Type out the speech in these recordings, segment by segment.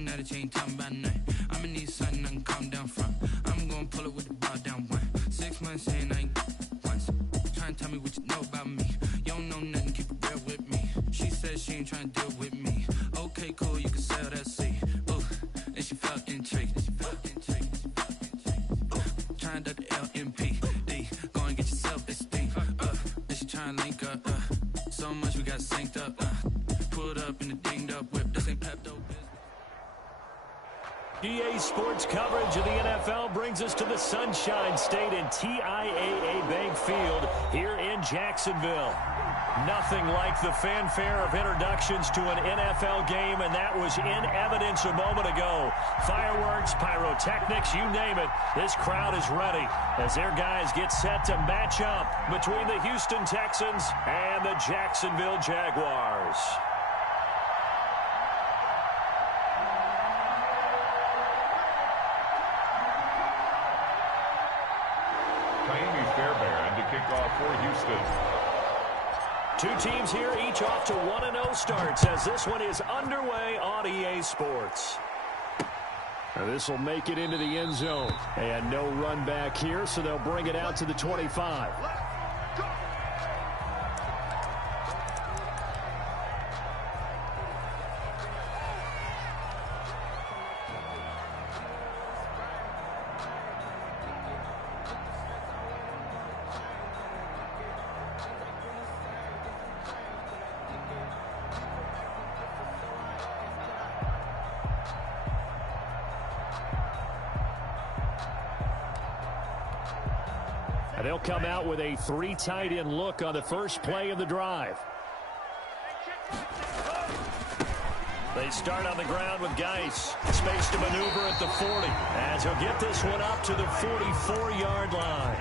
Young now that you ain't talking about nothing. I'ma need something I can calm down from. I'm gonna pull it with the bar down one. 6 months in, I ain't once. Trying to tell me what you know about me. You don't know nothing, keep it real with me. She said she ain't trying to deal with me. Okay, cool, you can sell that seat. Ooh, and she felt intrigued. Trying to duck the LMP. D, go and get your self-esteem. And she trying to link up. So much we got synced up. Pulled up in the dinged up whip. This ain't Pepto. EA Sports coverage of the NFL brings us to the Sunshine State and TIAA Bank Field here in Jacksonville. Nothing like the fanfare of introductions to an NFL game, and that was in evidence a moment ago. Fireworks, pyrotechnics, you name it. This crowd is ready as their guys get set to match up between the Houston Texans and the Jacksonville Jaguars. Fairbairn to kick off for Houston. Two teams here, each off to 1-0 starts as this one is underway on EA Sports. This will make it into the end zone. And no run back here, so they'll bring it out to the 25. And they'll come out with a 3 tight end look on the first play of the drive. They start on the ground with Geis. Space to maneuver at the 40 as he'll get this one up to the 44-yard line.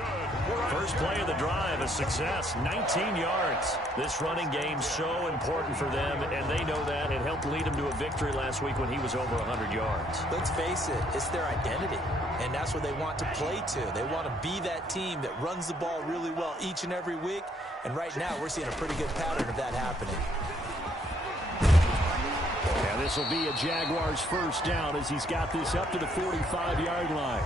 First play of the drive, a success, 19 yards. This running game so important for them, and they know that. It helped lead them to a victory last week when he was over 100 yards. Let's face it, it's their identity, and that's what they want to play to. They want to be that team that runs the ball really well each and every week, and right now we're seeing a pretty good pattern of that happening. And this will be a Jaguars first down as he's got this up to the 45-yard line.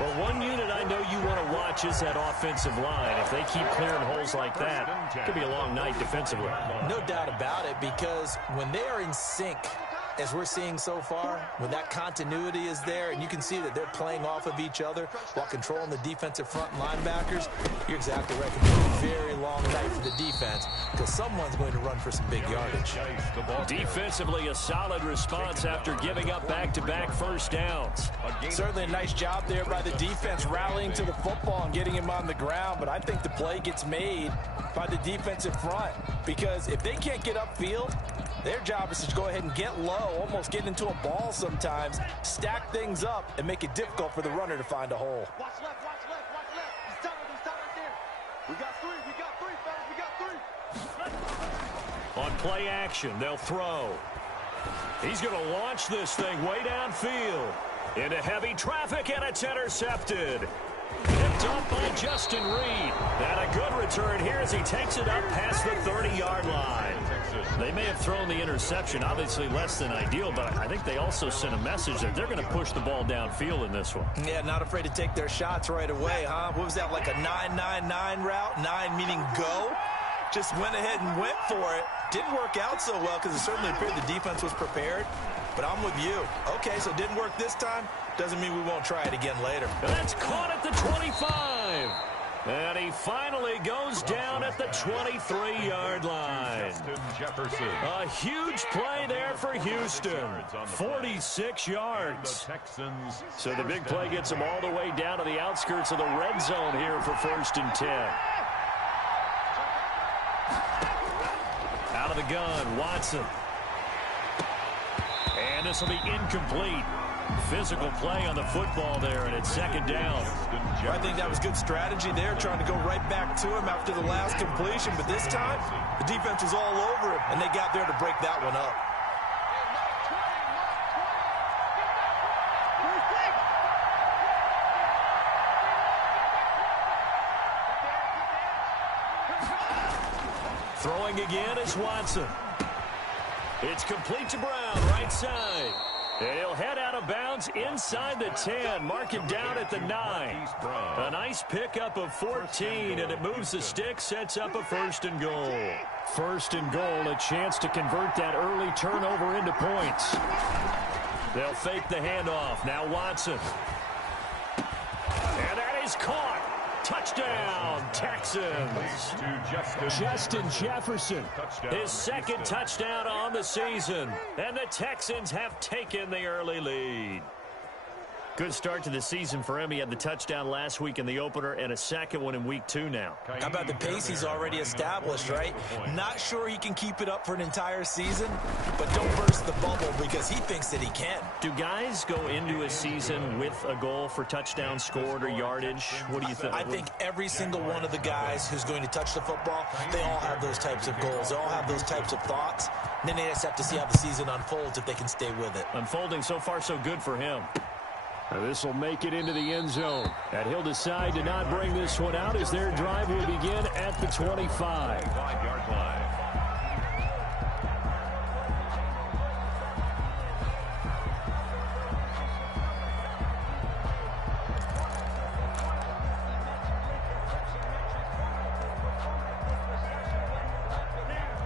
Well, one unit I know you want to watch is that offensive line. If they keep clearing holes like that, it could be a long night defensively. No doubt about it, because when they are in sync, as we're seeing so far, when that continuity is there, and you can see that they're playing off of each other while controlling the defensive front linebackers, you're exactly right. It's a very long night for the defense because someone's going to run for some big yardage. Defensively, a solid response after giving up back-to-back first downs. Certainly a nice job there by the defense rallying to the football and getting him on the ground, but I think the play gets made by the defensive front because if they can't get upfield, their job is to go ahead and get low, almost get into a ball sometimes, stack things up, and make it difficult for the runner to find a hole. Watch left, watch left, watch left. He's tight right there. We got three, fellas, we got three. On play action, they'll throw. He's going to launch this thing way downfield. Into heavy traffic, and it's intercepted. Picked up by Justin Reed. And a good return here as he takes it up past the 30-yard line. They may have thrown the interception, obviously less than ideal, but I think they also sent a message that they're going to push the ball downfield in this one. Yeah, not afraid to take their shots right away, huh? What was that, like a 9-9-9 route? 9 meaning go? Just went ahead and went for it. Didn't work out so well because it certainly appeared the defense was prepared. But I'm with you. Okay, so it didn't work this time. Doesn't mean we won't try it again later. That's caught at the 25. And he finally goes down at the 23-yard line. A huge play there for Houston. 46 yards. So the big play gets them all the way down to the outskirts of the red zone here for 1st and 10. Out of the gun, Watson. And this will be incomplete. Physical play on the football there, and it's 2nd down. I think that was good strategy there, trying to go right back to him after the last completion. But this time, the defense was all over him, and they got there to break that one up. Throwing again is Watson. It's complete to Brown, right side. And he'll head out of bounds inside the 10, mark it down at the 9. A nice pickup of 14, and it moves the stick, sets up a 1st and goal. 1st and goal, a chance to convert that early turnover into points. They'll fake the handoff. Now Watson. And that is caught. Touchdown, Texans. Justin Jefferson. His 2nd touchdown on the season. And the Texans have taken the early lead. Good start to the season for him. He had the touchdown last week in the opener and a 2nd one in week 2 now. How about the pace he's already established, right? Not sure he can keep it up for an entire season, but don't burst the bubble because he thinks that he can. Do guys go into a season with a goal for touchdown scored or yardage? What do you think? I think every single one of the guys who's going to touch the football, they all have those types of goals. They all have those types of thoughts. And then they just have to see how the season unfolds if they can stay with it. Unfolding so far so good for him. This will make it into the end zone. And he'll decide to not bring this one out as their drive will begin at the 25. 5-yard line.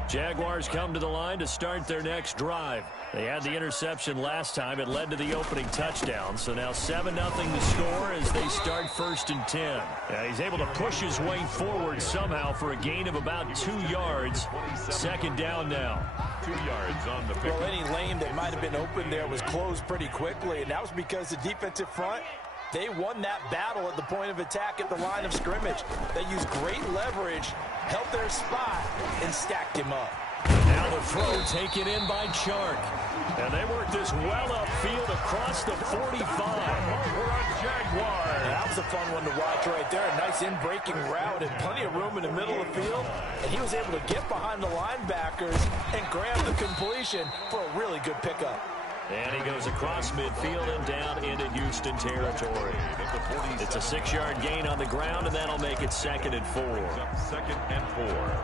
Jaguars come to the line to start their next drive. They had the interception last time. It led to the opening touchdown. So now 7-0 to score as they start 1st and 10. Yeah, he's able to push his way forward somehow for a gain of about 2 yards. 2nd down now. 2 yards on the pick. Well, any lane that might have been open there was closed pretty quickly, and that was because the defensive front, they won that battle at the point of attack at the line of scrimmage. They used great leverage, held their spot, and stacked him up. Now the throw taken in by Chark. And they work this well upfield across the 45. We're on Jaguars. That was a fun one to watch right there. A nice in-breaking route and plenty of room in the middle of the field. And he was able to get behind the linebackers and grab the completion for a really good pickup. And he goes across midfield and down into Houston territory. It's a 6-yard gain on the ground, and that'll make it 2nd and 4. 2nd and 4.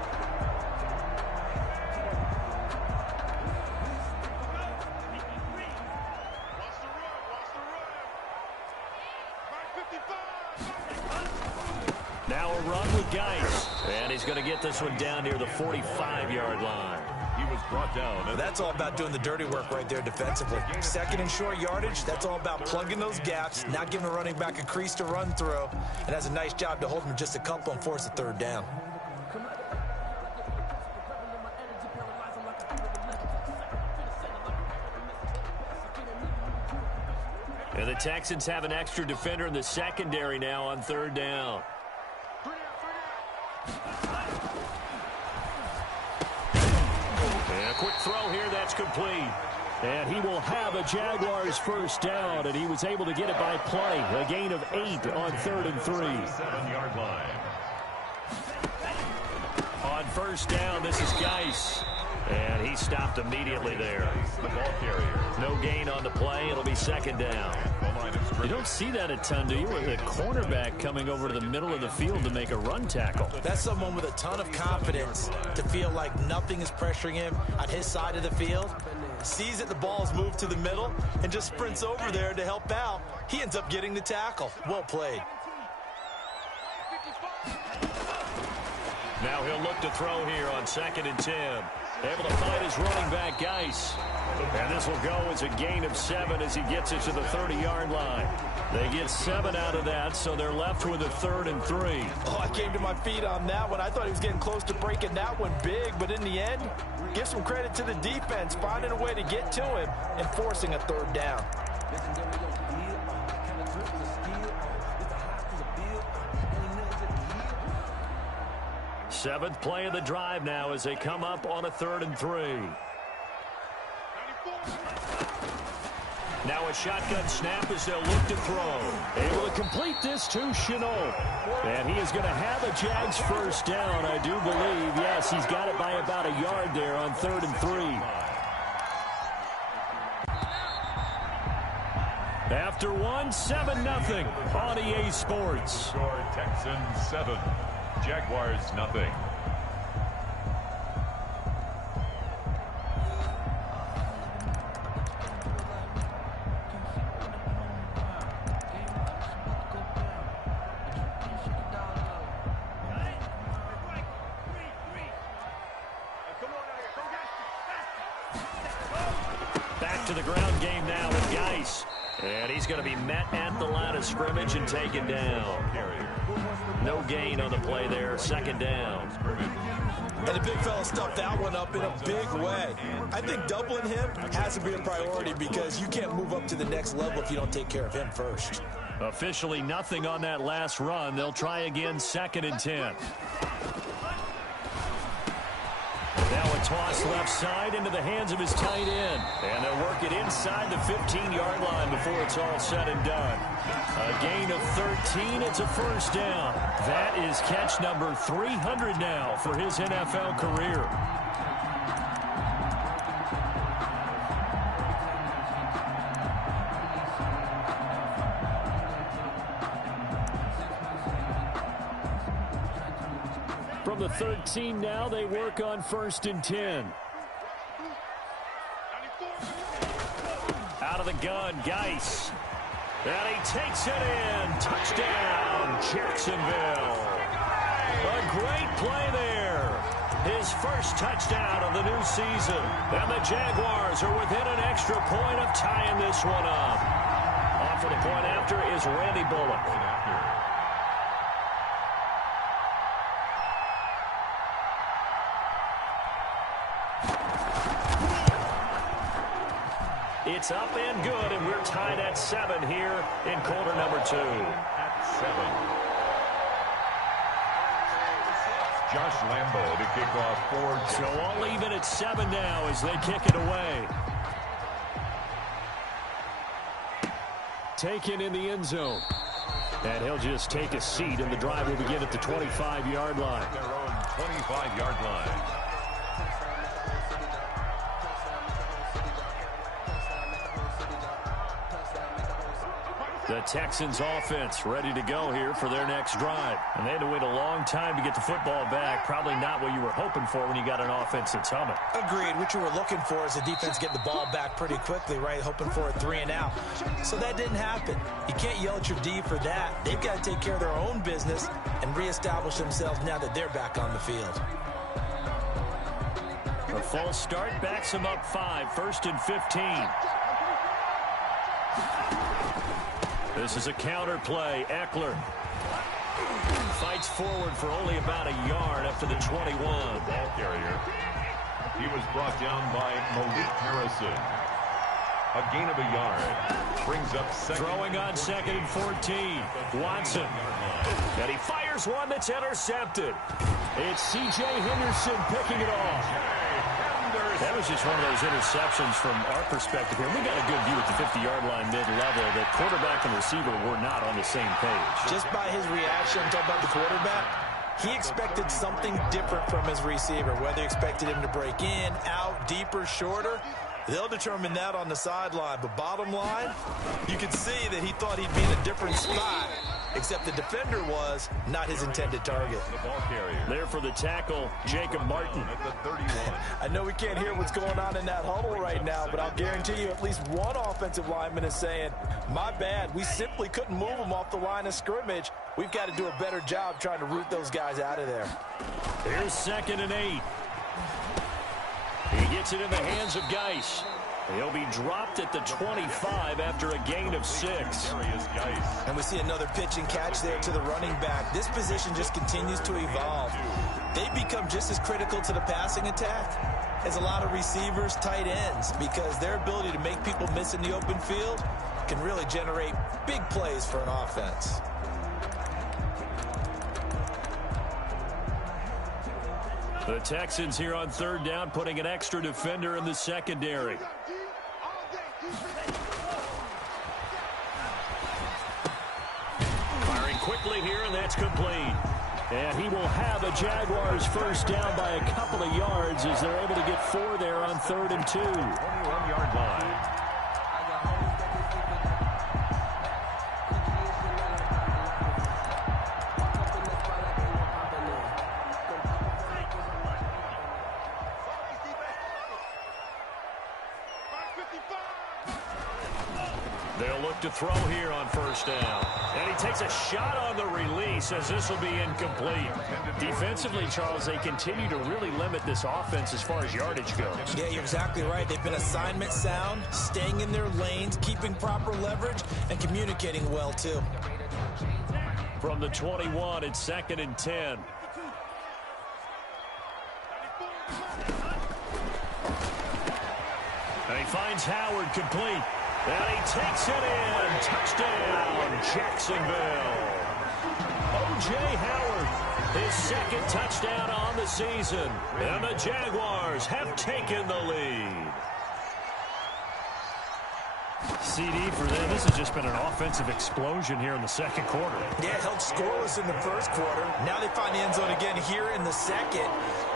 Now a run with Geis. And he's going to get this one down near the 45-yard line. He was brought down. That's all about doing the dirty work right there defensively. 2nd and short yardage, that's all about plugging those gaps, not giving a running back a crease to run through, and has a nice job to hold him just a couple and force a 3rd down. And the Texans have an extra defender in the secondary now on 3rd down. And a quick throw here, that's complete. And he will have a Jaguars 1st down, and he was able to get it by play. A gain of 8 on 3rd and 3. 7-yard line. On 1st down, this is Geis. And he stopped immediately there. The ball carrier. No gain on the play. It'll be 2nd down. You don't see that a ton, do you? With a cornerback coming over to the middle of the field to make a run tackle. That's someone with a ton of confidence to feel like nothing is pressuring him on his side of the field. Sees that the ball is moved to the middle and just sprints over there to help out. He ends up getting the tackle. Well played. Now he'll look to throw here on 2nd and 10. Able to find his running back, Geis. And this will go as a gain of 7 as he gets it to the 30-yard line. They get 7 out of that, so they're left with a 3rd and 3. Oh, I came to my feet on that one. I thought he was getting close to breaking that one big, but in the end, give some credit to the defense, finding a way to get to him and forcing a 3rd down. Seventh play of the drive now as they come up on a 3rd and 3. Now a shotgun snap as they'll look to throw. Able to complete this to Shenault. And he is going to have a Jags 1st down, I do believe. Yes, he's got it by about a yard there on 3rd and 3. After one, 7-0 on EA Sports. Score Texans 7. Jaguars nothing. to the ground game now with Geis. And he's going to be met at the line of scrimmage and taken down. No gain on the play there. Second down. And the big fella stuffed that one up in a big way. I think doubling him has to be a priority because you can't move up to the next level if you don't take care of him first. Officially nothing on that last run. They'll try again, 2nd and 10. Now a toss left side into the hands of his tight end. And they'll work it inside the 15-yard line before it's all said and done. A gain of 13. It's a first down. That is catch number 300 now for his NFL career. From the 13 now, they work on 1st and 10. Out of the gun, Geis. And he takes it in. Touchdown, Jacksonville. A great play there. His first touchdown of the new season. And the Jaguars are within an extra point of tying this one up. Off for the point after is Randy Bullock. It's up and good, and we're tied at 7 here in quarter number 2. At 7. Josh Lambo to kick off for. So all even at 7 now as they kick it away. Taken in the end zone. And he'll just take a seat, and the drive will begin at the 25-yard line. Their own 25-yard line. The Texans offense ready to go here for their next drive. And they had to wait a long time to get the football back. Probably not what you were hoping for when you got an offense that's humming. Agreed. What you were looking for is the defense getting the ball back pretty quickly, right? Hoping for a 3 and out. So that didn't happen. You can't yell at your D for that. They've got to take care of their own business and reestablish themselves now that they're back on the field. A false start backs them up 5. 1st and 15. This is a counter play. Eckler fights forward for only about a yard up to the 21. Ball carrier. He was brought down by Malik Harrison. A gain of a yard. Brings up second. Throwing on 2nd and 14. Watson. And he fires one that's intercepted. It's C.J. Henderson picking it off. That was just one of those interceptions from our perspective here. We got a good view at the 50-yard line mid-level that quarterback and receiver were not on the same page. Just by his reaction, talk about the quarterback, he expected something different from his receiver. Whether he expected him to break in, out, deeper, shorter, they'll determine that on the sideline. But bottom line, you can see that he thought he'd be in a different spot, except the defender was not his intended target. The ball carrier. There for the tackle, Jacob Martin. At the 31. I know we can't hear what's going on in that huddle right now, but I'll guarantee you at least one offensive lineman is saying, my bad, we simply couldn't move them off the line of scrimmage. We've got to do a better job trying to root those guys out of there. Here's 2nd and 8. He gets it in the hands of Geis. He'll be dropped at the 25 after a gain of 6. And we see another pitch and catch there to the running back. This position just continues to evolve. They become just as critical to the passing attack as a lot of receivers, tight ends, because their ability to make people miss in the open field can really generate big plays for an offense. The Texans here on 3rd down, putting an extra defender in the secondary. Firing quickly here, and that's complete. And he will have a Jaguars first down by a couple of yards as they're able to get 4 there on 3rd and 2. 21-yard line. They'll look to throw here on first down. And he takes a shot on the release as this will be incomplete. Defensively, Charles, they continue to really limit this offense as far as yardage goes. Yeah, you're exactly right. They've been assignment sound, staying in their lanes, keeping proper leverage, and communicating well, too. From the 21, it's 2nd and 10. And he finds Howard complete. And he takes it in. Touchdown, Jacksonville. O.J. Howard, his 2nd touchdown on the season. And the Jaguars have taken the lead. CD for them, this has just been an offensive explosion here in the 2nd quarter. Yeah, held scoreless in the 1st quarter. Now they find the end zone again here in the 2nd.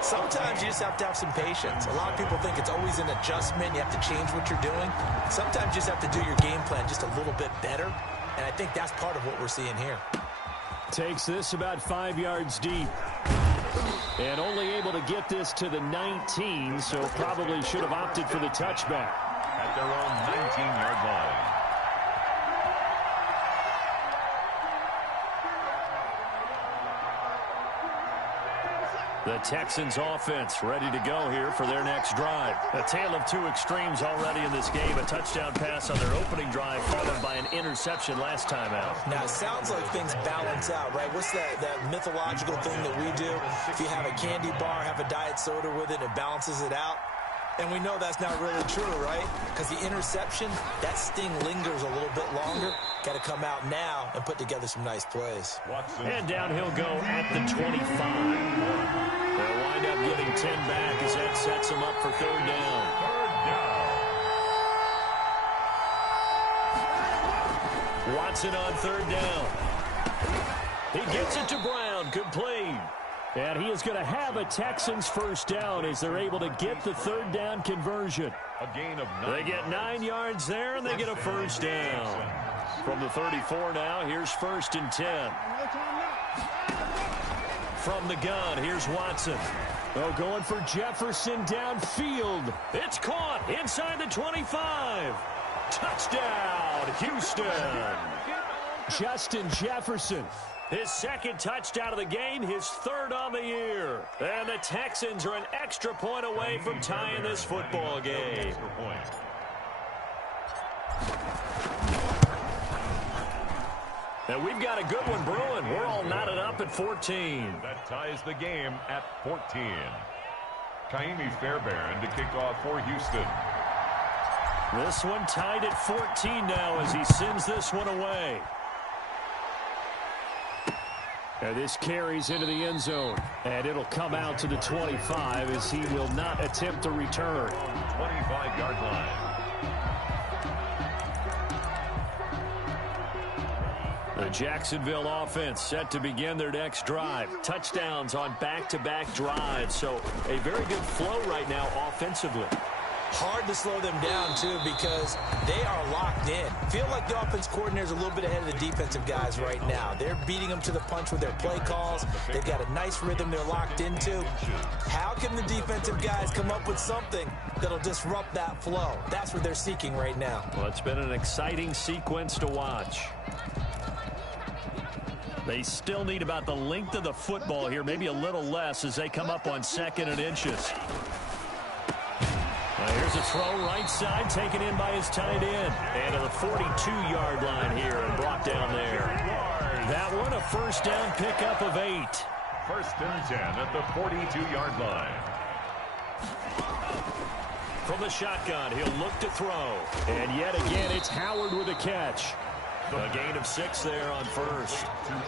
Sometimes you just have to have some patience. A lot of people think it's always an adjustment. You have to change what you're doing. Sometimes you just have to do your game plan just a little bit better. And I think that's part of what we're seeing here. Takes this about 5 yards deep. And only able to get this to the 19, so probably should have opted for the touchback. At their own 19-yard line. The Texans offense ready to go here for their next drive. A tale of two extremes already in this game. A touchdown pass on their opening drive followed by an interception last time out. Now, it sounds like things balance out, right? What's that mythological thing that we do? If you have a candy bar, have a diet soda with it, it balances it out. And we know that's not really true, right? Because the interception, that sting lingers a little bit longer. Got to come out now and put together some nice plays. And down he'll go at the 25. They'll wind up getting 10 back as that sets them up for 3rd down. Watson on 3rd down. He gets it to Brown, complete. And he is going to have a Texans first down as they're able to get the 3rd down conversion. A gain of 9. They get 9 yards there, and they get a first down. From the 34 now, here's 1st and 10. From the gun, here's Watson. Oh, going for Jefferson downfield. It's caught inside the 25. Touchdown, Houston. Justin Jefferson. His 2nd touchdown of the game, his 3rd on the year. And the Texans are an extra point away from tying this football game. And we've got a good one brewing. We're all knotted up at 14. That ties the game at 14. Kaimi Fairbairn to kick off for Houston. This one tied at 14 now as he sends this one away. And this carries into the end zone. And it'll come out to the 25 as he will not attempt to return. 25-yard line. The Jacksonville offense set to begin their next drive. Touchdowns on back-to-back drives. So a very good flow right now offensively. Hard to slow them down, too, because they are locked in. Feel like the offense coordinator is a little bit ahead of the defensive guys right now. They're beating them to the punch with their play calls. They've got a nice rhythm they're locked into. How can the defensive guys come up with something that'll disrupt that flow? That's what they're seeking right now. Well, it's been an exciting sequence to watch. They still need about the length of the football here, maybe a little less as they come up on 2nd and inches. Here's a throw right side taken in by his tight end. And to the 42-yard line here and brought down there. That one a first down pickup of 8. 1st and 10 at the 42-yard line. From the shotgun, he'll look to throw. And yet again, it's Howard with a catch. A gain of 6 there on 1st.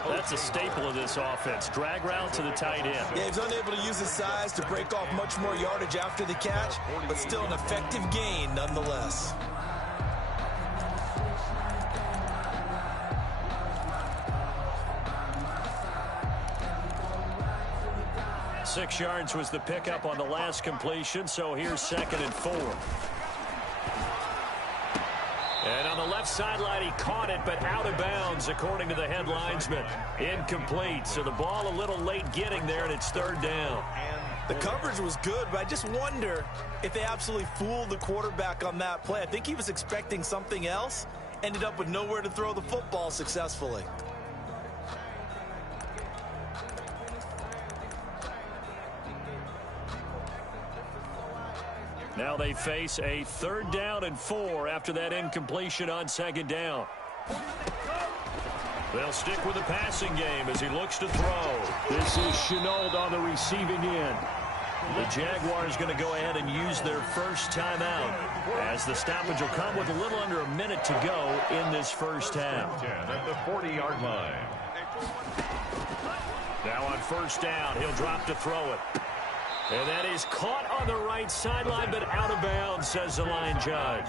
That's a staple of this offense. Drag route to the tight end. Yeah, he's unable to use his size to break off much more yardage after the catch, but still an effective gain nonetheless. Six yards was the pickup on the last completion, so here's 2nd and 4. And on the left sideline, he caught it, but out of bounds, according to the head linesman. Incomplete, so the ball a little late getting there, and it's 3rd down. The coverage was good, but I just wonder if they absolutely fooled the quarterback on that play. I think he was expecting something else, ended up with nowhere to throw the football successfully. Now they face a 3rd down and 4 after that incompletion on 2nd down. They'll stick with the passing game as he looks to throw. This is Shenault on the receiving end. The Jaguars going to go ahead and use their first timeout as the stoppage will come with a little under a minute to go in this first half. 10 at the 40-yard line. Now on 1st down, he'll drop to throw it. And that is caught on the right sideline, but out of bounds, says the line judge.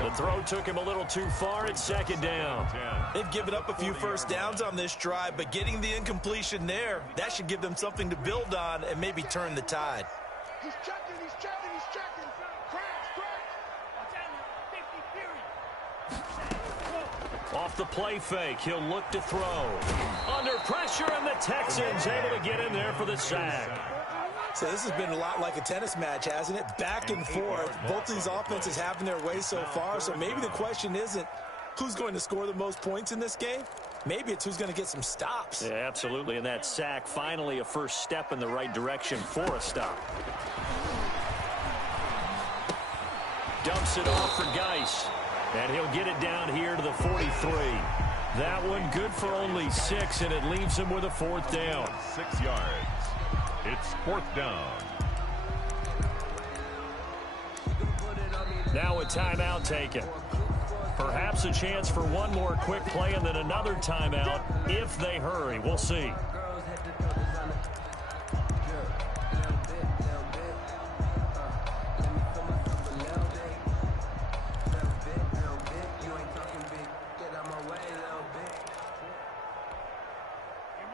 The throw took him a little too far at 2nd down. They've given up a few first downs on this drive, but getting the incompletion there, that should give them something to build on and maybe turn the tide. He's checking, he's checking, he's checking. Crash. Off the play fake, he'll look to throw. Under pressure, and the Texans able to get in there for the sack. So this has been a lot like a tennis match, hasn't it? Back and forth. Both these offenses having their way so far. So maybe the question isn't who's going to score the most points in this game. Maybe it's who's going to get some stops. Yeah, absolutely. And that sack, finally a first step in the right direction for a stop. Dumps it off for Geis. And he'll get it down here to the 43. That one good for only 6, and it leaves him with a 4th down. 6 yards. It's 4th down. Now a timeout taken. Perhaps a chance for one more quick play and then another timeout if they hurry. We'll see.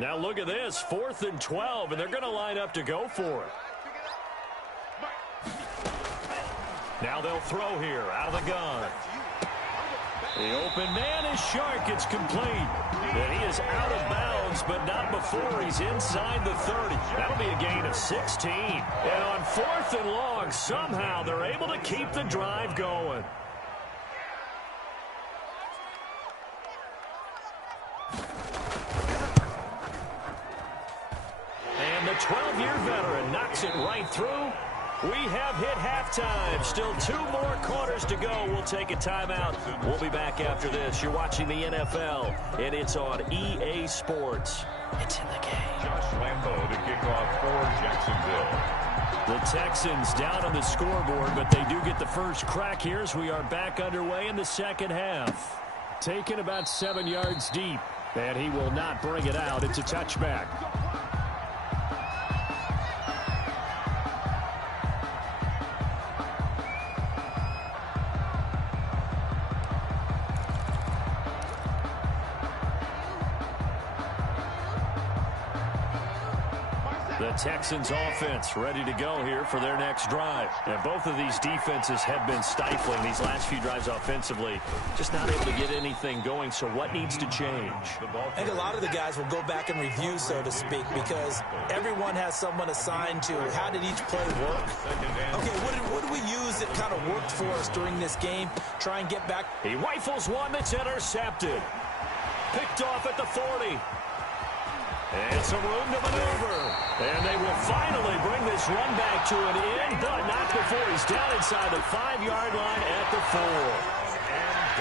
Now look at this, 4th and 12, and they're going to line up to go for it. Now they'll throw here out of the gun. The open man is Shark. It's complete. And he is out of bounds, but not before he's inside the 30. That'll be a gain of 16. And on 4th and long, somehow they're able to keep the drive going. And the 12-year veteran knocks it right through. We have hit halftime. Still 2 more quarters to go. We'll take a timeout. We'll be back after this. You're watching the NFL, and it's on EA Sports. It's in the game. Josh Lambo to kick off for Jacksonville. The Texans down on the scoreboard, but they do get the first crack here as we are back underway in the second half. Taken about 7 yards deep, and he will not bring it out. It's a touchback. The Texans offense ready to go here for their next drive. And both of these defenses have been stifling these last few drives offensively. Just not able to get anything going, so what needs to change? I think a lot of the guys will go back and review, so to speak, because everyone has someone assigned to how did each play work. Okay, what did we use that kind of worked for us during this game? Try and get back. He rifles one that's intercepted. Picked off at the 40. And some room to maneuver. And they will finally bring this run back to an end, but not before he's down inside the 5-yard line at the 4.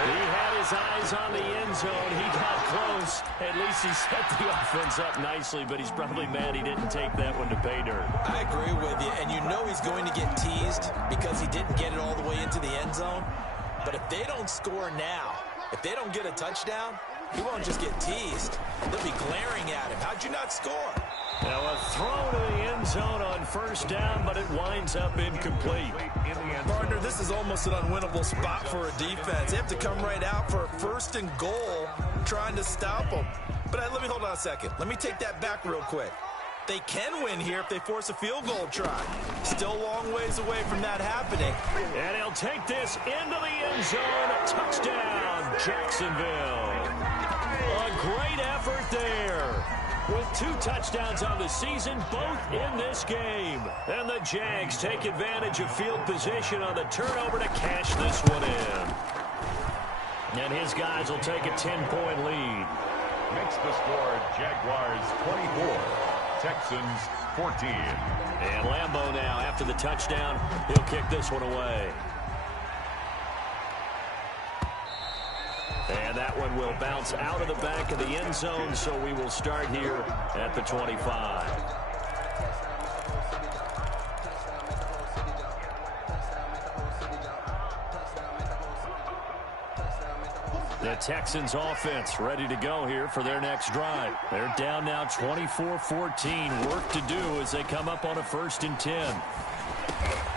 He had his eyes on the end zone. He got close. At least he set the offense up nicely, but he's probably mad he didn't take that one to pay dirt. I agree with you, and you know he's going to get teased because he didn't get it all the way into the end zone. But if they don't score now, if they don't get a touchdown, he won't just get teased. They'll be glaring at him. How'd you not score? Now a throw to the end zone on first down, but it winds up incomplete. Partner, this is almost an unwinnable spot for a defense. They have to come right out for a 1st and goal, trying to stop them. But let me hold on a second. Let me take that back real quick. They can win here if they force a field goal try. Still a long ways away from that happening. And he'll take this into the end zone. Touchdown, Jacksonville. A great effort there. With 2 touchdowns on the season, both in this game. And the Jags take advantage of field position on the turnover to cash this one in. And his guys will take a 10-point lead. Makes the score Jaguars 24, Texans 14. And Lambeau now, after the touchdown, he'll kick this one away. And that one will bounce out of the back of the end zone, so we will start here at the 25. The Texans offense ready to go here for their next drive. They're down now 24-14. Work to do as they come up on a 1st and 10.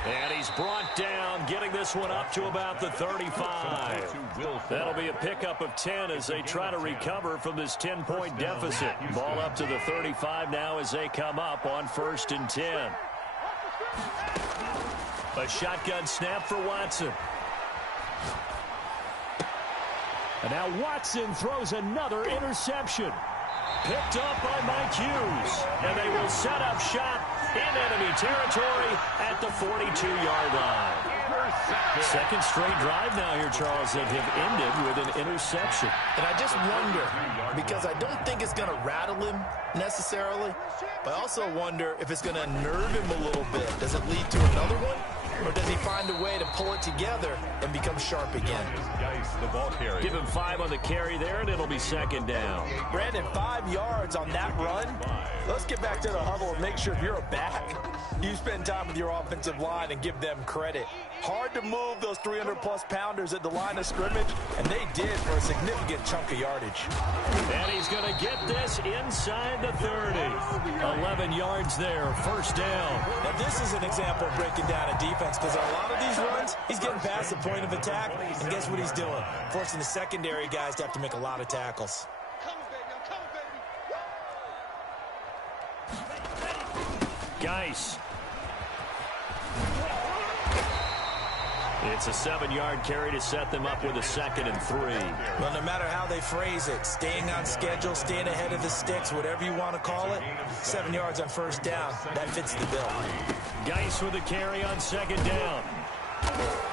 And he's brought down, getting this one up to about the 35. That'll be a pickup of 10 as they try to recover from this 10-point deficit. Ball up to the 35 now as they come up on 1st and 10. A shotgun snap for Watson. And now Watson throws another interception. Picked up by Mike Hughes. And they will set up shop in enemy territory at the 42-yard line. Second straight drive now here, Charles, that have ended with an interception. And I just wonder, because I don't think it's going to rattle him necessarily, but I also wonder if it's going to unnerve him a little bit. Does it lead to another one? Or does he find a way to pull it together and become sharp again? The ball carrier. Give him 5 on the carry there, and it'll be 2nd down. Brandon, 5 yards on that run. Let's get back to the huddle and make sure if you're a back, you spend time with your offensive line and give them credit. Hard to move those 300-plus pounders at the line of scrimmage, and they did for a significant chunk of yardage. And he's going to get this inside the 30. 11 yards there, 1st down. Now, this is an example of breaking down a defense, because on a lot of these runs, he's getting past the point of attack, and guess what he's doing? Forcing the secondary guys to have to make a lot of tackles. Geis. It's a 7-yard carry to set them up with a 2nd and 3. Well, no matter how they phrase it, staying on schedule, staying ahead of the sticks, whatever you want to call it, 7 yards on 1st down, that fits the bill. Geis with a carry on 2nd down.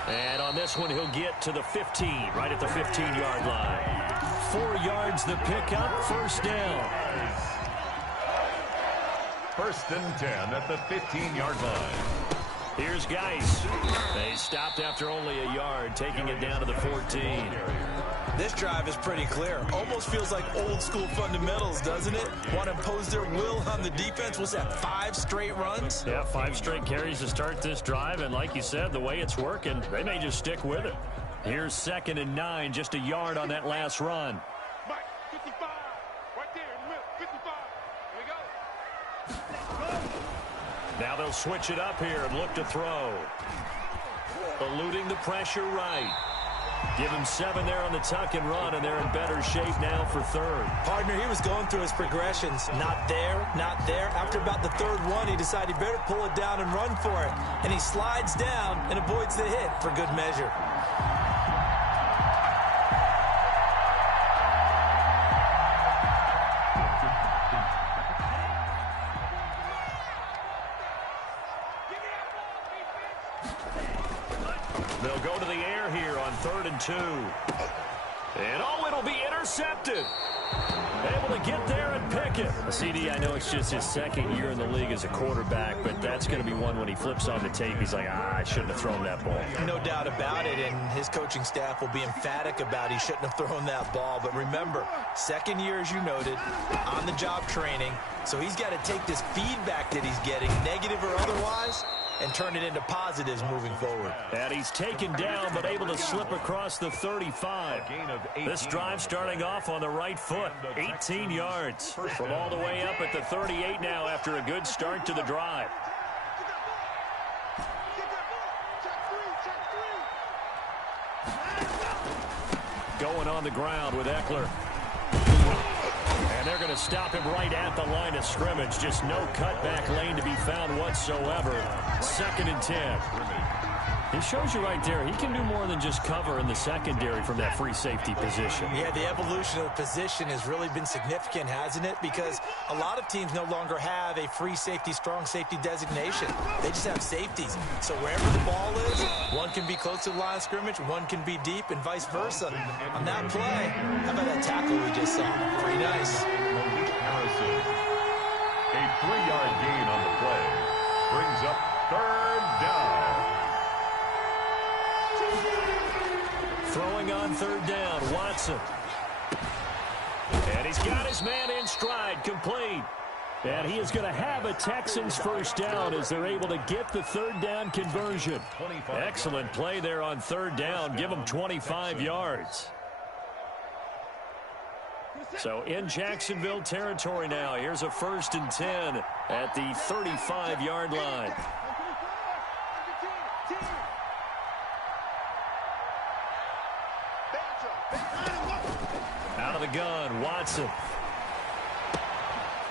And on this one, he'll get to the 15, right at the 15-yard line. 4 yards the pickup, 1st down. 1st and 10 at the 15-yard line. Here's Geis. They stopped after only a yard, taking it down to the 14. This drive is pretty clear. Almost feels like old school fundamentals, doesn't it? Want to impose their will on the defense. What's that, 5 straight runs? Yeah, 5 straight carries to start this drive, and like you said, the way it's working, they may just stick with it. Here's 2nd and 9, just a yard on that last run. Mike, 55, right there in the middle, 55. Here we go. Now they'll switch it up here and look to throw. Eluding the pressure right. Give him 7 there on the tuck and run, and they're in better shape now for 3rd. Partner, he was going through his progressions. Not there, not there. After about the 3rd one, he decided he better pull it down and run for it. And he slides down and avoids the hit for good measure. They'll go to the air here on 3rd and 2. And it'll be intercepted. Able to get there and pick it. CD, I know it's just his 2nd year in the league as a quarterback, but that's going to be one when he flips on the tape. He's like, I shouldn't have thrown that ball. No doubt about it, and his coaching staff will be emphatic about he shouldn't have thrown that ball. But remember, 2nd year, as you noted, on-the-job training. So he's got to take this feedback that he's getting, negative or otherwise, and turn it into positives moving forward. And he's taken down, but able to slip across the 35. This drive starting off on the right foot, 18 yards. From all the way up at the 38 now after a good start to the drive. Going on the ground with Eckler. And they're going to stop him right at the line of scrimmage. Just no cutback lane to be found whatsoever. 2nd and 10. He shows you right there, he can do more than just cover in the secondary from that free safety position. Yeah, the evolution of the position has really been significant, hasn't it? Because a lot of teams no longer have a free safety, strong safety designation. They just have safeties. So wherever the ball is, one can be close to the line of scrimmage, one can be deep, and vice versa. On that play, how about that tackle we just saw? Pretty nice. Malik Harrison. A 3-yard gain on the play. Brings up 3rd down. Throwing on 3rd down, Watson. And he's got his man in stride, complete. And he is going to have a Texans 1st down as they're able to get the 3rd down conversion. Excellent play there on 3rd down. Give them 25 yards. So in Jacksonville territory now. Here's a 1st and 10 at the 35-yard line. Out of the gun, Watson.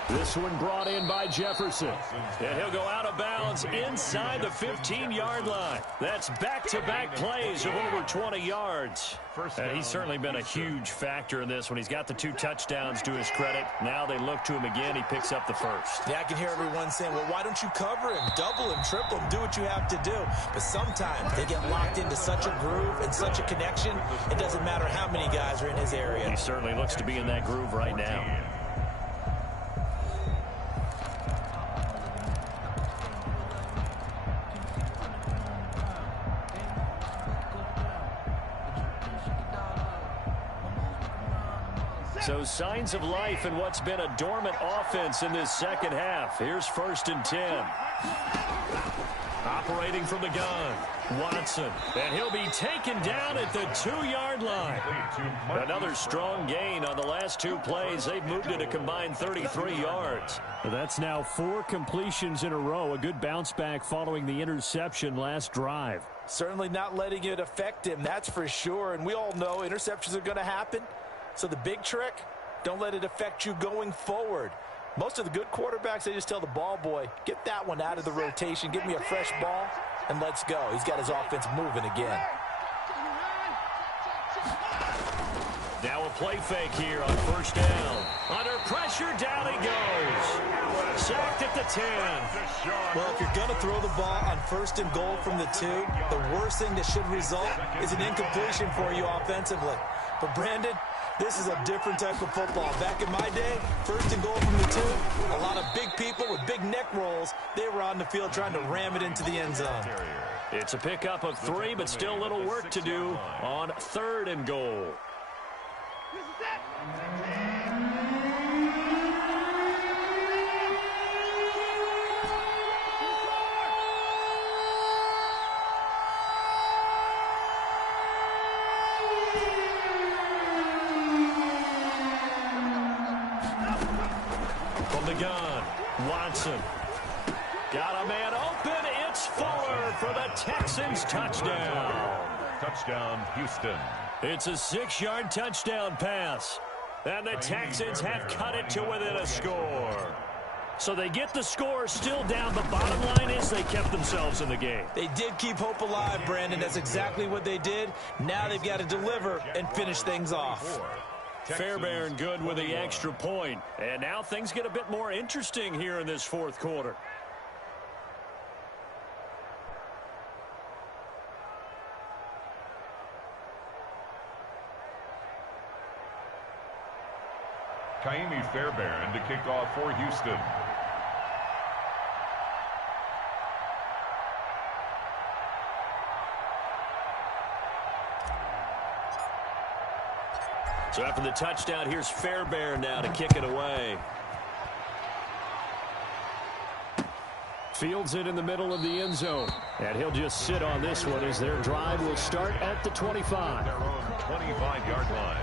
This one brought in by Jefferson. And he'll go out of bounds inside the 15-yard line. That's back-to-back plays of over 20 yards. And he's certainly been a huge factor in this when he's got the 2 touchdowns to his credit. Now they look to him again. He picks up the 1st. Yeah, I can hear everyone saying, well, why don't you cover him, double him, triple him, do what you have to do. But sometimes they get locked into such a groove and such a connection, it doesn't matter how many guys are in his area. He certainly looks to be in that groove right now. So signs of life in what's been a dormant offense in this 2nd half. Here's 1st and 10. Operating from the gun, Watson. And he'll be taken down at the 2-yard line. Another strong gain on the last 2 plays. They've moved it a combined 33 yards. That's now 4 completions in a row. A good bounce back following the interception last drive. Certainly not letting it affect him, that's for sure. And we all know interceptions are going to happen. So the big trick, don't let it affect you going forward. Most of the good quarterbacks, they just tell the ball boy, get that one out of the rotation, give me a fresh ball, and let's go. He's got his offense moving again. Now a play fake here on 1st down. Under pressure, down he goes. Sacked at the 10. Well, if you're going to throw the ball on 1st and goal from the 2, the worst thing that should result is an incompletion for you offensively. But Brandon, this is a different type of football. Back in my day, 1st and goal from the 2, a lot of big people with big neck rolls, they were on the field trying to ram it into the end zone. It's a pickup of 3, but still a little work to do on 3rd and goal. From the gun, Watson. Got a man open. It's Fuller for the Texans touchdown. Touchdown, Houston. It's a 6-yard touchdown pass. And the Texans have cut it to within a score. So they get the score still down. The bottom line is they kept themselves in the game. They did keep hope alive, Brandon. That's exactly what they did. Now they've got to deliver and finish things off. Fairbairn good with the extra point. And now things get a bit more interesting here in this 4th quarter. Kaimi Fairbairn to kick off for Houston. So after the touchdown, here's Fairbairn now to kick it away. Fields it in the middle of the end zone. And he'll just sit on this one as their drive will start at the 25. Their own 25-yard line.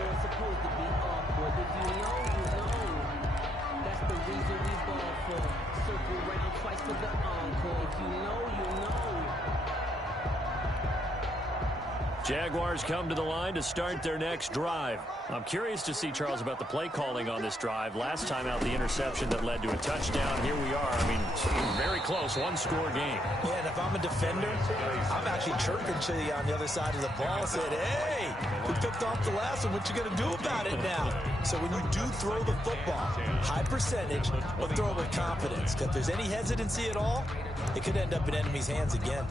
Jaguars come to the line to start their next drive. I'm curious to see, Charles, about the play calling on this drive. Last time out, the interception that led to a touchdown. Here we are. I mean, very close, one-score game. Yeah, and if I'm a defender, I'm actually chirping to you on the other side of the ball, saying, hey, we picked off the last one. What you going to do about it now? So when you do throw the football, high percentage, but throw it with confidence. Because if there's any hesitancy at all, it could end up in enemy's hands again.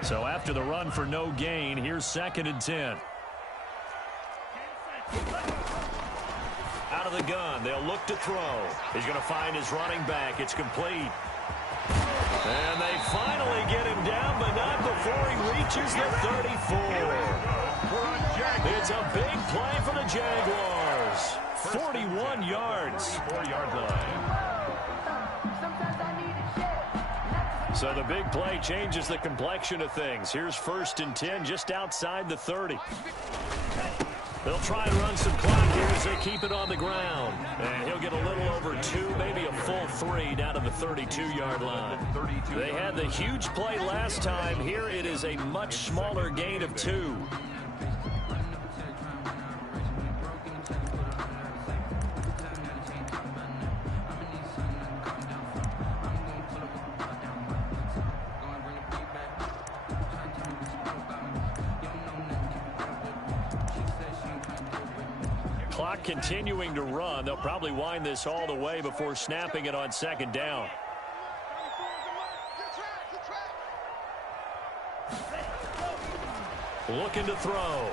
So after the run for no gain, here's 2nd and 10. Out of the gun, they'll look to throw. He's going to find his running back. It's complete. And they finally get him down, but not before he reaches the 34. It's a big play for the Jaguars. 41 yards. 4-yard line. So the big play changes the complexion of things. Here's 1st and 10 just outside the 30. They'll try and run some clock here as they keep it on the ground. And he'll get a little over 2, maybe a full 3 down to the 32-yard line. They had the huge play last time. Here it is a much smaller gain of 2. Clock continuing to run. They'll probably wind this all the way before snapping it on 2nd down. Looking to throw.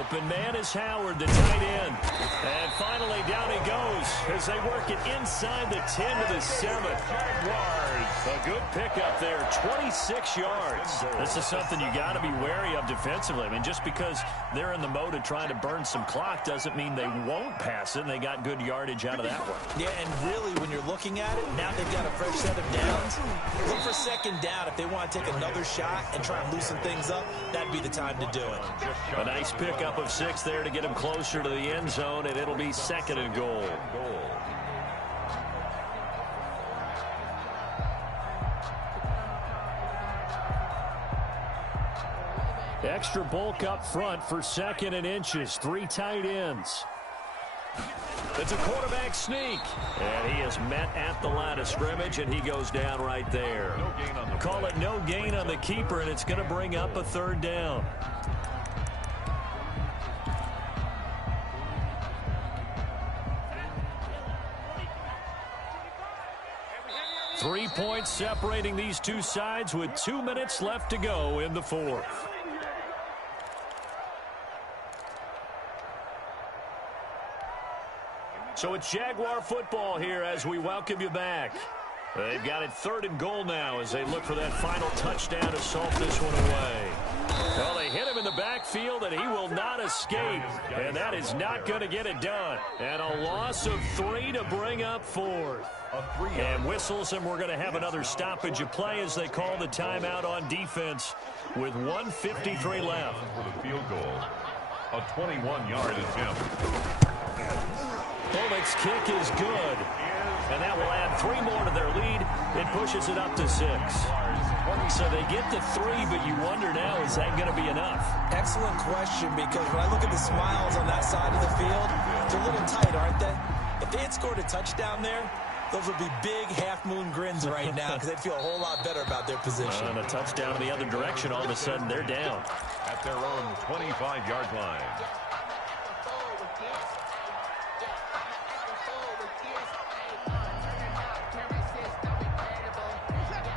Open man is Howard, the tight end. And finally down he goes as they work it inside the 10 to the 7. Jaguars. A good pickup there, 26 yards. This is something you got to be wary of defensively. I mean, just because they're in the mode of trying to burn some clock doesn't mean they won't pass it, and they got good yardage out of that one. Yeah, and really, when you're looking at it, now they've got a fresh set of downs. Look for 2nd down. If they want to take another shot and try and loosen things up, that'd be the time to do it. A nice pickup of 6 there to get him closer to the end zone, and it'll be 2nd and goal. Extra bulk up front for 2nd and inches. 3 tight ends. It's a quarterback sneak. And he is met at the line of scrimmage, and he goes down right there. Call it no gain on the keeper, and it's going to bring up a 3rd down. Three points separating these two sides with 2 minutes left to go in the 4th. So it's Jaguar football here as we welcome you back. They've got it 3rd and goal now as they look for that final touchdown to salt this one away. Well, they hit him in the backfield, and he will not escape. And that is not going to get it done. And a loss of 3 to bring up 4th. And whistles, and we're going to have another stoppage of play as they call the timeout on defense with 1:53 left. For the field goal, a 21-yard attempt. Bullock's kick is good. And that will add 3 more to their lead. It pushes it up to 6. So they get to 3, but you wonder now, is that going to be enough? Excellent question, because when I look at the smiles on that side of the field, they're a little tight, aren't they? If they had scored a touchdown there, those would be big half-moon grins right now because they'd feel a whole lot better about their position. And a touchdown in the other direction, all of a sudden they're down. At their own 25-yard line.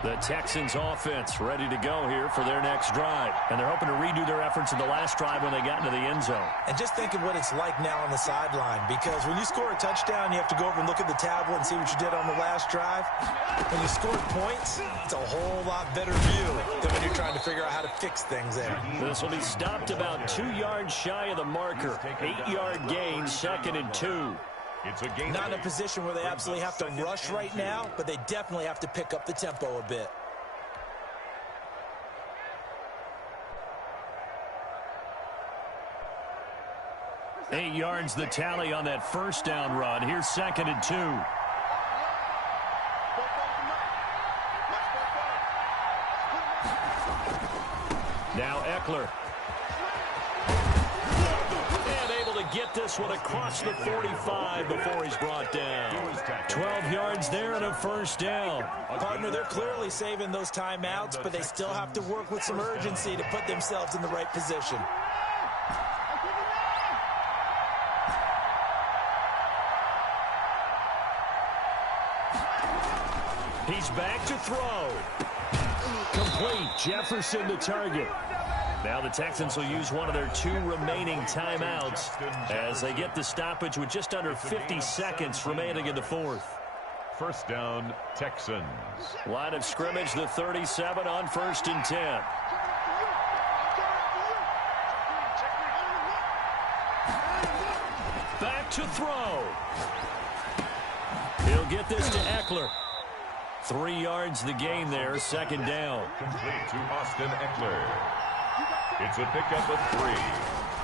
The Texans offense ready to go here for their next drive. And they're hoping to redo their efforts in the last drive when they got into the end zone. And just think of what it's like now on the sideline, because when you score a touchdown, you have to go over and look at the tablet and see what you did on the last drive. When you scored points, it's a whole lot better view than when you're trying to figure out how to fix things there. This will be stopped about 2 yards shy of the marker. 8-yard gain, 2nd and 2. It's a gain. Not in a position where they absolutely have to rush right now, but they definitely have to pick up the tempo a bit. 8 yards the tally on that first down run. Here's 2nd and 2. Now Eckler. And able to get this one across the 45 before he's brought down. 12 yards there and a first down. Partner, they're clearly saving those timeouts, but they still have to work with some urgency to put themselves in the right position. He's back to throw. Complete. Jefferson the target. Now the Texans will use one of their 2 remaining timeouts as they get the stoppage with just under 50 seconds remaining in the 4th. First down, Texans. Line of scrimmage, the 37 on 1st and 10. Back to throw. He'll get this to Eckler. 3 yards the gain there, 2nd down. Complete to Austin Eckler. It's a pickup of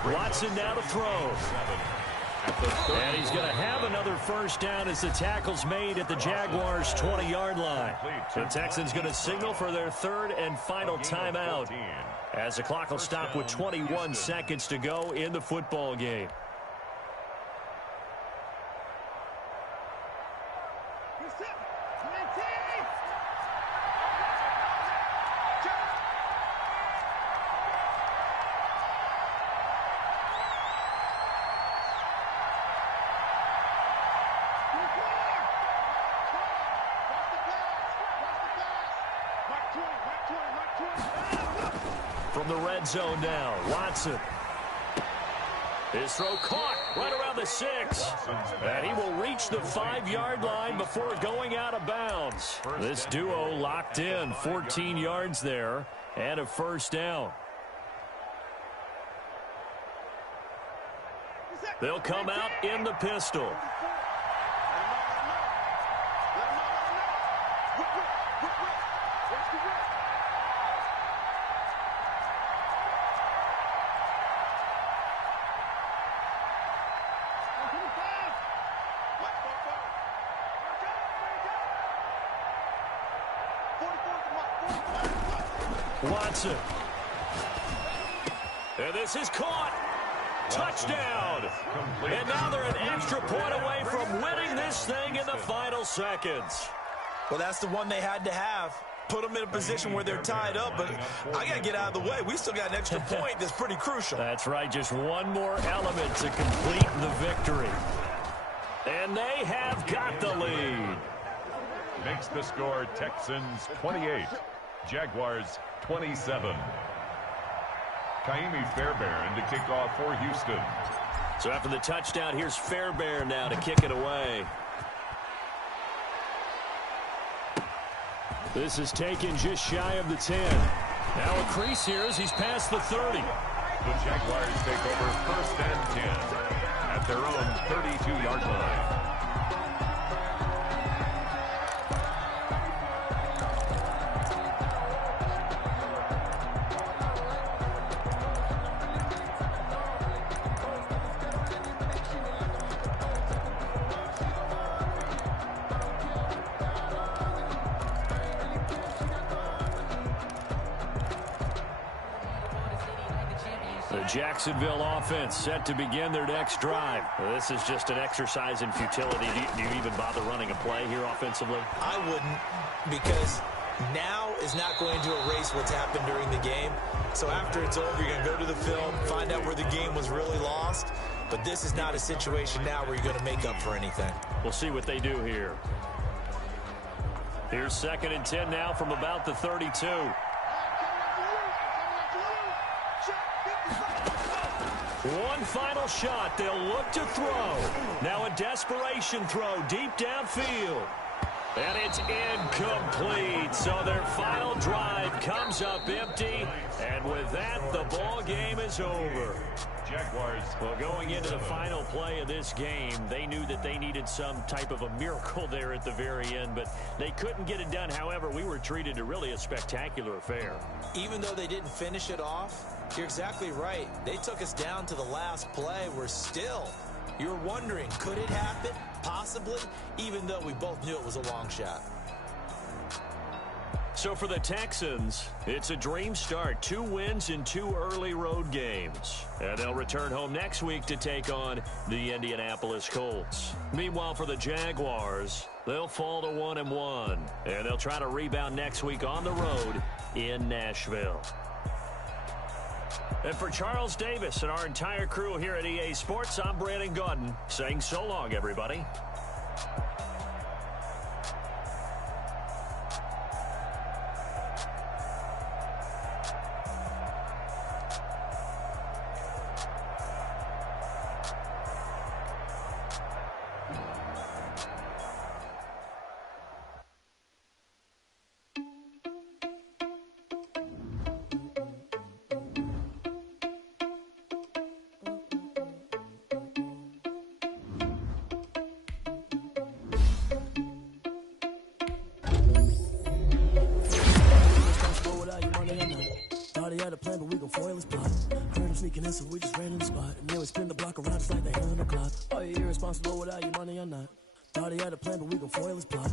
3. Watson now to throw. And he's going to have another first down as the tackle's made at the Jaguars' 20-yard line. The Texans going to signal for their 3rd and final timeout as the clock will stop with 21 seconds to go in the football game. From the red zone now, Watson. His throw caught right around the 6. And he will reach the 5-yard line before going out of bounds. This duo locked in, 14 yards there, and a first down. They'll come out in the pistol. Watson. And this is caught. Touchdown. And now they're an extra point away from winning this thing in the final seconds. Well, that's the one they had to have. Put them in a position where they're tied up, but I got to get out of the way. We still got an extra point that's pretty crucial. That's right. Just one more element to complete the victory. And they have got the lead. Makes the score Texans 28, Jaguars 27. Kaimi Fairbairn to kick off for Houston. So after the touchdown, here's Fairbairn now to kick it away. This is taken just shy of the 10. Now a crease here as he's past the 30. The Jaguars take over 1st and 10 at their own 32-yard line. Jacksonville offense set to begin their next drive. This is just an exercise in futility. Do you even bother running a play here offensively? I wouldn't, because now is not going to erase what's happened during the game. So after it's over, you're going to go to the film, find out where the game was really lost. But this is not a situation now where you're going to make up for anything. We'll see what they do here. Here's 2nd and 10 now from about the 32. One final shot. They'll look to throw. Now a desperation throw deep downfield. And it's incomplete. So their final drive comes up empty. And with that, the ball game is over. Jaguars. Well, going into the final play of this game, they knew that they needed some type of a miracle there at the very end, but they couldn't get it done. However, we were treated to really a spectacular affair. Even though they didn't finish it off, you're exactly right. They took us down to the last play. We're still, you're wondering, could it happen? Possibly, even though we both knew it was a long shot. So for the Texans, it's a dream start. 2 wins in 2 early road games. And they'll return home next week to take on the Indianapolis Colts. Meanwhile, for the Jaguars, they'll fall to 1-1. And they'll try to rebound next week on the road in Nashville. And for Charles Davis and our entire crew here at EA Sports, I'm Brandon Gaudin saying so long, everybody. Sneaking in, so we just ran in the spot. And then we spin the block around, it's like they hell on the clock. Are you irresponsible without your money or not? Thought he had a plan, but we gon' foil his plot.